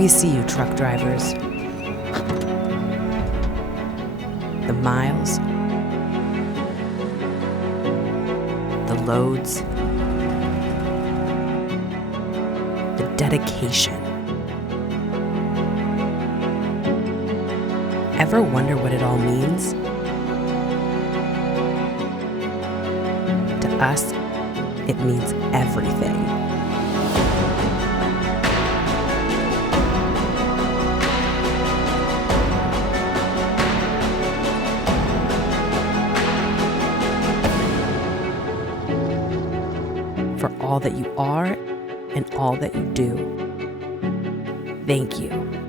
We see you, truck drivers. The miles, the loads, the dedication. Ever wonder what it all means? To us, it means everything. For all that you are and all that you do, thank you.